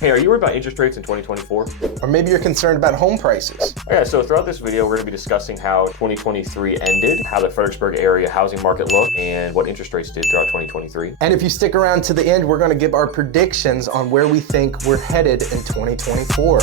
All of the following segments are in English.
Hey, are you worried about interest rates in 2024? Or maybe you're concerned about home prices. Yeah, so throughout this video, we're going to be discussing how 2023 ended, how the Fredericksburg area housing market looked, and what interest rates did throughout 2023. And if you stick around to the end, we're going to give our predictions on where we think we're headed in 2024.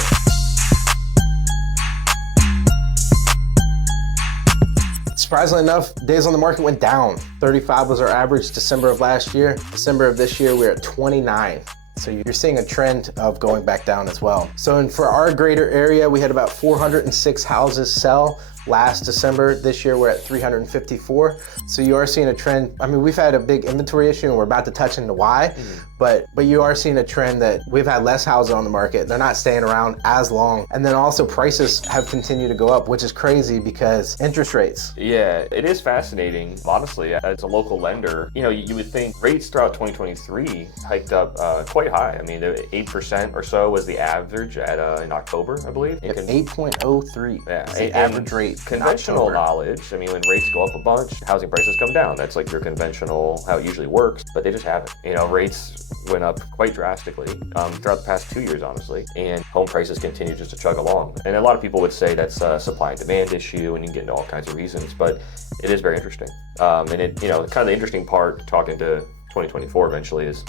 Surprisingly enough, days on the market went down. 35 was our average December of last year. December of this year, we're at 29. So you're seeing a trend of going back down as well. So for our greater area, we had about 406 houses sell last December. This year, we're at 354. So you are seeing a trend. I mean, we've had a big inventory issue and we're about to touch into why, but you are seeing a trend that we've had less houses on the market. They're not staying around as long. And then also prices have continued to go up, which is crazy because interest rates. Yeah, it is fascinating. Honestly, as a local lender, you would think rates throughout 2023 hiked up quite high. I mean, 8% or so was the average in October, I believe. 8.03. Yeah, the average rate. Conventional knowledge, I mean, when rates go up a bunch, housing prices come down. That's like your conventional, how it usually works, but they just haven't. Rates went up quite drastically throughout the past 2 years, honestly, and home prices continue just to chug along. And a lot of people would say that's a supply and demand issue, and you can get into all kinds of reasons, but it is very interesting. And it, kind of the interesting part talking to 2024 eventually is,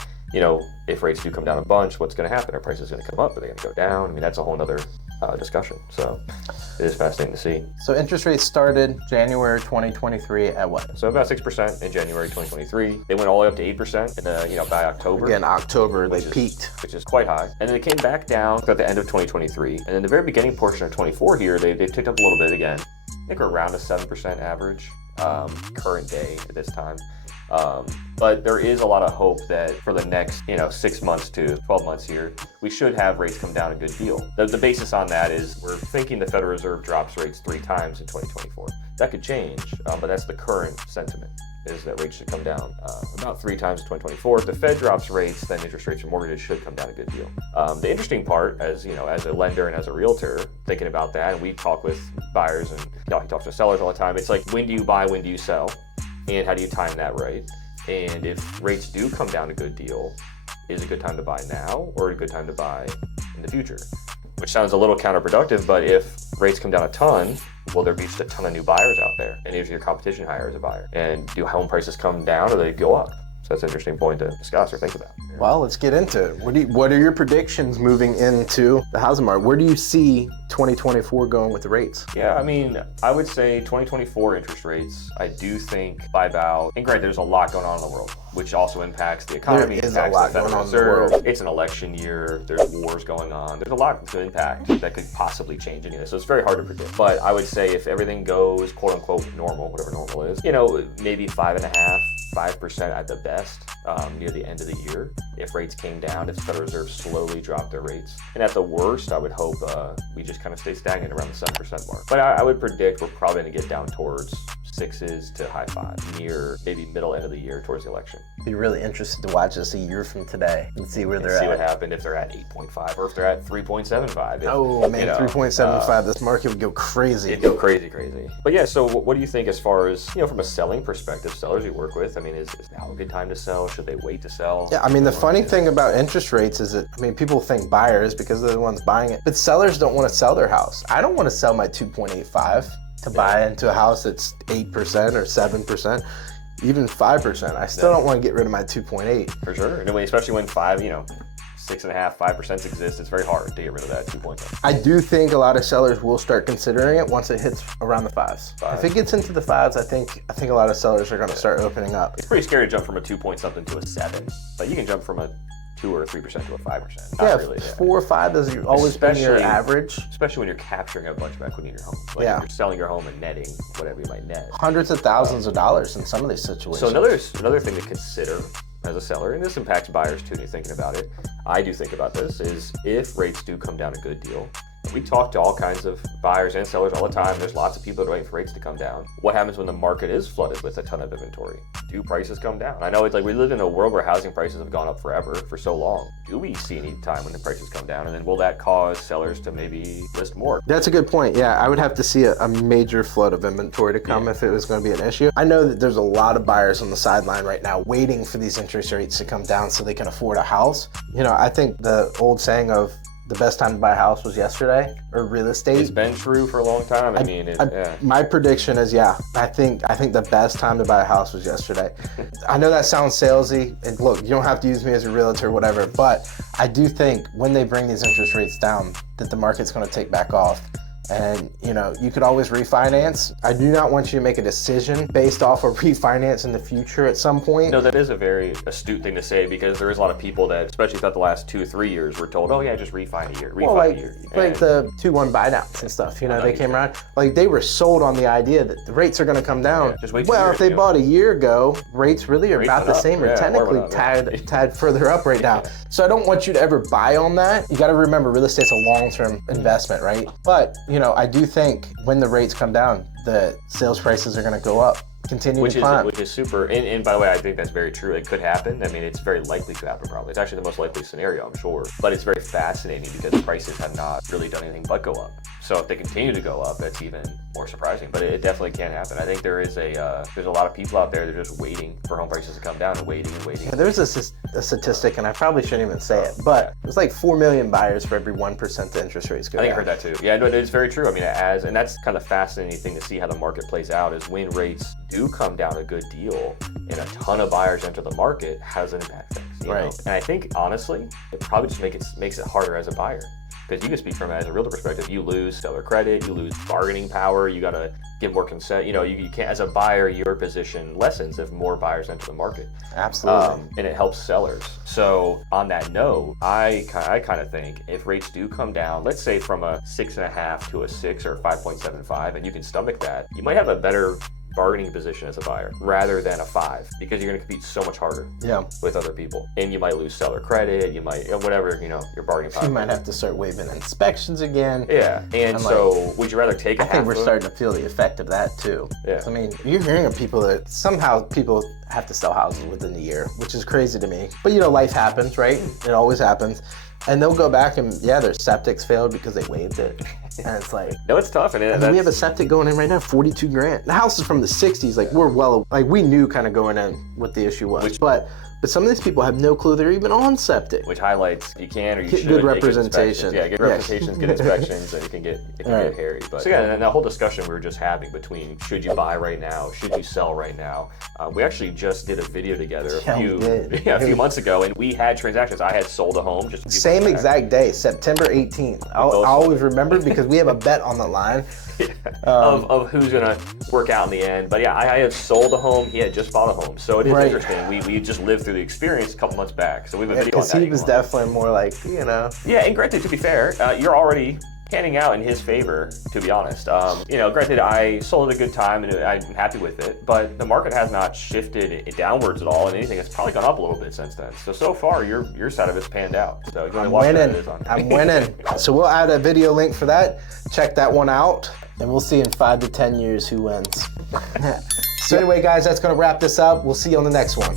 if rates do come down a bunch, what's going to happen? Are prices going to come up? Are they going to go down? I mean, that's a whole nother discussion. So it is fascinating to see. So interest rates started January 2023 at what? So about 6% in January 2023. They went all the way up to 8% by October. Again, October they peaked, which is quite high. And then they came back down at the end of 2023. And then the very beginning portion of 24 here, they ticked up a little bit again. I think we're around a 7% average current day at this time. But there is a lot of hope that for the next, 6 months to 12 months here, we should have rates come down a good deal. The basis on that is we're thinking the Federal Reserve drops rates 3 times in 2024. That could change, but that's the current sentiment, is that rates should come down about 3 times in 2024. If the Fed drops rates, then interest rates for mortgages should come down a good deal. The interesting part, as a lender and as a realtor, thinking about that, and we talk with buyers and he talks to sellers all the time. It's like, when do you buy, when do you sell? And how do you time that right? And if rates do come down a good deal, is it a good time to buy now or a good time to buy in the future? Which sounds a little counterproductive, but if rates come down a ton, will there be just a ton of new buyers out there? And is your competition higher as a buyer? And do home prices come down or do they go up? So that's an interesting point to discuss or think about. Well, let's get into it. What are your predictions moving into the housing market? Where do you see 2024 going with the rates? Yeah, I mean, I would say 2024 interest rates, I do think by about, and granted, there's a lot going on in the world, which also impacts the economy. There is a lot going on in the world. It's an election year, there's wars going on, there's a lot to impact that could possibly change any of this. So it's very hard to predict. But I would say if everything goes quote unquote normal, whatever normal is, maybe 5% at the best near the end of the year. If rates came down, if the Federal Reserve slowly dropped their rates. And at the worst, I would hope we just kind of stay stagnant around the 7% mark. But I would predict we're probably going to get down towards 6s to high 5s near maybe middle end of the year towards the election. Be really interested to watch this a year from today and see where they're at. See what happened if they're at 8.5 or if they're at 3.75. Oh man, 3.75. This market would go crazy. It'd go crazy. But yeah, so what do you think as far as, from a selling perspective, sellers you work with? I mean, is now a good time to sell? Should they wait to sell? Yeah, I mean, the funny thing about interest rates is that, people think buyers because they're the ones buying it, but sellers don't want to sell their house. I don't want to sell my 2.85 to buy into a house that's 8% or 7%, even 5%. I still don't want to get rid of my 2.8. For sure, and especially when 6.5%, 5% exists, it's very hard to get rid of that 2.7. I do think a lot of sellers will start considering it once it hits around the 5s. If it gets into the 5s, I think a lot of sellers are going to start opening up. It's pretty scary to jump from a 2-point-something to a 7, but you can jump from a 2 or 3% to a 5%. Not really. 4 or 5 has always been your average. Especially when you're capturing a bunch of equity in your home. If you're selling your home and netting whatever you might net. Hundreds of thousands of dollars in some of these situations. So another thing to consider as a seller, and this impacts buyers too when you're thinking about it, I do think about this, is if rates do come down a good deal, We talk to all kinds of buyers and sellers all the time. There's lots of people that are waiting for rates to come down. What happens when the market is flooded with a ton of inventory? Do prices come down? I know it's like we live in a world where housing prices have gone up forever, for so long. Do we see any time when the prices come down? And then will that cause sellers to maybe list more? That's a good point. Yeah, I would have to see a major flood of inventory to come if it was going to be an issue. I know that there's a lot of buyers on the sideline right now waiting for these interest rates to come down so they can afford a house. You know, I think the old saying of the best time to buy a house was yesterday, or real estate. It's been true for a long time. My prediction is, I think the best time to buy a house was yesterday. I know that sounds salesy, and look, you don't have to use me as a realtor or whatever, but I do think when they bring these interest rates down, that the market's going to take back off. And you know, you could always refinance. I do not want you to make a decision based off of refinance in the future at some point. No, that is a very astute thing to say, because there is a lot of people that, especially throughout the last 2 or 3 years, were told, oh yeah, just refi a year, refi a year. Like the 2-1 buy downs and stuff, you know, they came around, like they were sold on the idea that the rates are going to come down. Yeah, just wait well, if they bought a year ago, rates really are about the up. same, or technically tad further up right now. So I don't want you to ever buy on that. You got to remember, real estate's a long-term investment, right? But you know, I do think when the rates come down, the sales prices are going to go up, continue to climb. Which is super, and by the way, I think that's very true. It could happen. I mean, it's very likely to happen probably. It's actually the most likely scenario, I'm sure. But it's very fascinating because prices have not really done anything but go up. So if they continue to go up, that's even more surprising. But it definitely can happen. I think there's a lot of people out there that are just waiting for home prices to come down and waiting and waiting. Yeah, there's a statistic, and I probably shouldn't even say it, but there's like 4 million buyers for every 1% the interest rates go down. I think I heard that too. Yeah, no, it's very true. I mean, and that's kind of fascinating thing to see how the market plays out, is when rates do come down a good deal and a ton of buyers enter the market, how does it impact things? You know? And I think honestly, it probably just makes it harder as a buyer. Because you can speak from it as a realtor perspective, you lose seller credit, you lose bargaining power, you got to give more consent. You know, you can't, as a buyer, your position lessens if more buyers enter the market. Absolutely. And it helps sellers. So on that note, I kind of think if rates do come down, let's say from a 6.5 to a 6 or 5.75, and you can stomach that, you might have a better bargaining position as a buyer rather than a 5, because you're going to compete so much harder with other people, and you might lose seller credit, you might whatever, you know, your bargaining power. You might have to start waiving inspections again. Yeah, and so would you rather take a half? I think we're starting to feel the effect of that too. Yeah, I mean, you're hearing of people that somehow people have to sell houses within a year, which is crazy to me. But you know, life happens, right? It always happens. And they'll go back and their septics failed because they waived it. And it's like, no, it's tough. And we have a septic going in right now, 42 grand. The house is from the 60s. Like we knew kind of going in what the issue was. But some of these people have no clue they're even on septic. Which highlights you can or you should good representation. Good representations, good inspections, and it can get hairy. But so and that whole discussion we were just having between should you buy right now, should you sell right now. We actually just did a video together a few months ago, and we had transactions. I had sold a home just same exact day, September 18th. I'll always remember because we have a bet on the line. Of who's gonna work out in the end. But yeah, I had sold a home. He had just bought a home, so it is interesting. We just lived through the experience a couple months back, so we have a video on that. Because he was definitely more like, you know. Yeah, and granted, to be fair, you're already panning out in his favor, to be honest. You know, granted, I sold at a good time and I'm happy with it, but the market has not shifted it downwards at all, and anything, it's probably gone up a little bit since then. So far, your side of it's panned out. So you I'm winning. I'm winning. So we'll add a video link for that. Check that one out, and we'll see in 5 to 10 years who wins. So anyway, guys, that's going to wrap this up. We'll see you on the next one.